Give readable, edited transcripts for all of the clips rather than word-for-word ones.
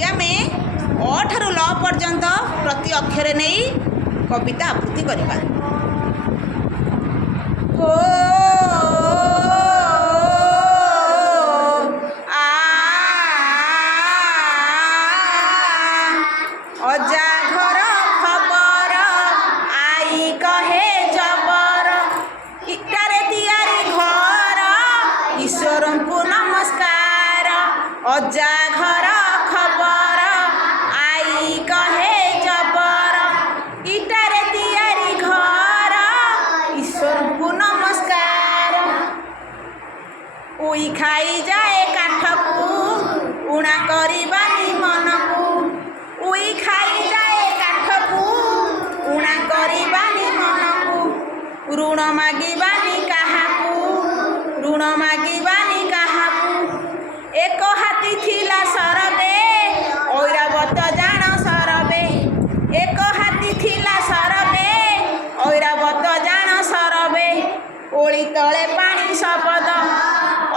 ଆଜି ଆମେ ଅ ଠାରୁ ଲ पर्यंत प्रति अक्षर नहीं कविता आवृत्ति करवा। हो आ अजा घर खबर आई कहे जबर इटारे तियारी घर ईश्वर को नमस्कार। अजा घर खबर आई कहे जबर इटारे तियारी घर ईश्वर को नमस्कार। उई खाई जाए काठ को उणा करबानी मन को उई खाई जाए काठ को उणा करबानी मन को ऋण मागिबानी काहाकू ऋण मागिबानी काहाकू। एक हाथी थिला सरबे ऐरावत जान सरबे एक हाथी थिला सरबे ऐरावत जान सरबे ओली तले पानी शपथ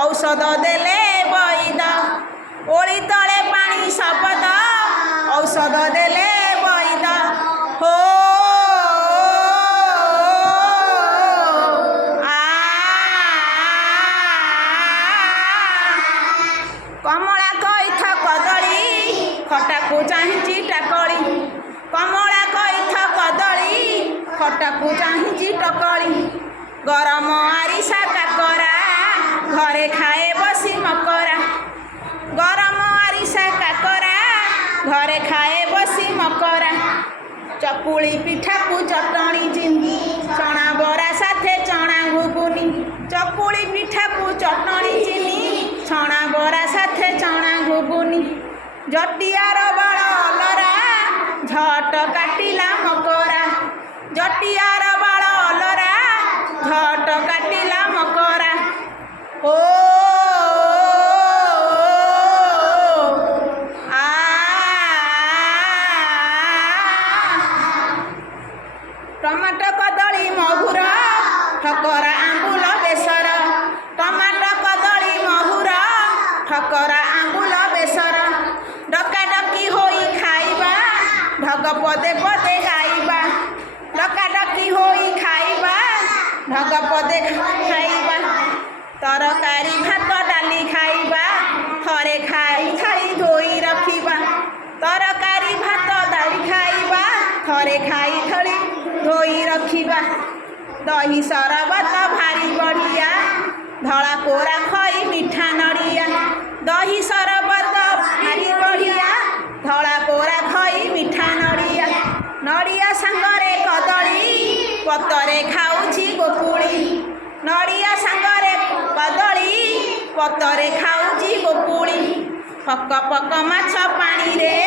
औषध देले वैद ओली तले पानी शपथ औषध देले वैद। हो कमला कईथ कदली खटा को चाहिए टाकली कमला कईथ कदली खटा को चाहिए टकली। गरम आरिसा काकरा घरे खाए बसी मकरा गरम आरिसा काकरा घरे खाए बसी मकरा। चकुली पिठा को चटणी चिनी चना बरा साथे चना घुगुनी चकुली पिठा को चटणी चिनी छणा बरा साथे चना घुगुनी। जटियार बाल अलरा झट काटिला मकरा जटियार बाल अलरा झट काटिला मकरा। ओ आ टमाटो कदली महुर ठकरा आंबुल बेसर टमाटो कदली महुर ठकरा आंबुल बेसर। डका डकी होई खाइबा ढग पदे पदे गाइबा डका डकी होई खाइबा ढग पदे खाइबा। तरकारी भात डाली खाइबा थरे खाई थाली धोई रखिबा तरकारी भात डाली खाइबा थरे खाई थाली धोई रखिबा। दही सरबत भारी बढ़िया धड़ा कोरा खई मिठा नड़िया दही सरबत भारी बढ़िया धड़ा कोरा खई मिठा नड़िया। नड़िया सांगरे कदली पतरे खाऊची गोकुली नड़िया सांगरे कदली पतरे खाऊची गोकुली। फक फक माछ पानी रे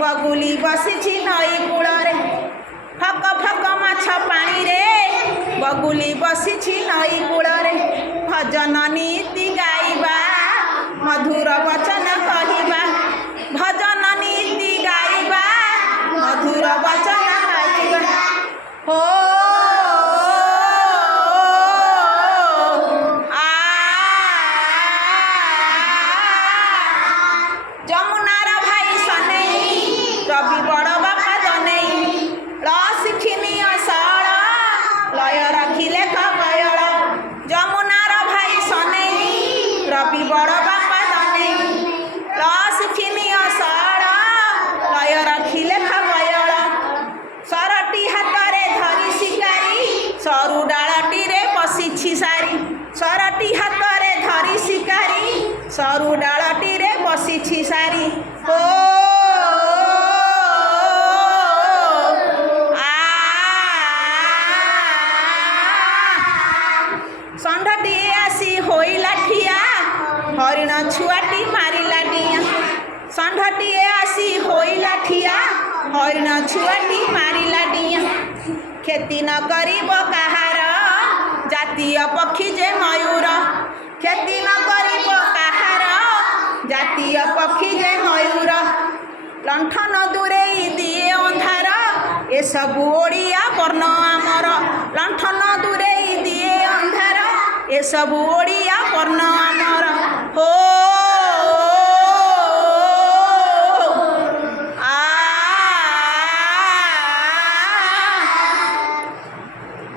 बगुली बसिछि नई कूल रे फक फक माछ पानी रे बगुली बसिछि नई कूल रे। भजन नीति गाइबा मधुर वचन कहिबा भजन नीति गाइबा मधुर वचन गाइबा। हो जमुनार भाई सनई रवि बड़ बापा दनई ल शिखिनी असळ लय रखिले कयळ। जमुनार भाई सनई रवि बड़ बापा दनई ल शिखिनी असळ लय रखिले कयळ। सरटी हातरे धरी शिकारी सरू डालटी रे बसिछि सारी सरटी हातरे धरी शिकारी सरू डालटी रे बसिछि सारी। हो षंढटीए आसी होइला ठिया हरिण छुआटी मारिला डिया षंढटीए आसी होइला ठिया हरिण छुआटी मारिला डिया। खेती न करिब काहार जातीय पक्षी जे मयूर खेती न करिब काहार जातीय पक्षी जे मयूर। लंठन दूरेई दिए अंधार ए सबु ओडिया वर्ण आमर लंठन दूरेई दिए अंधार ए सबु ओडिया वर्ण आमर। हो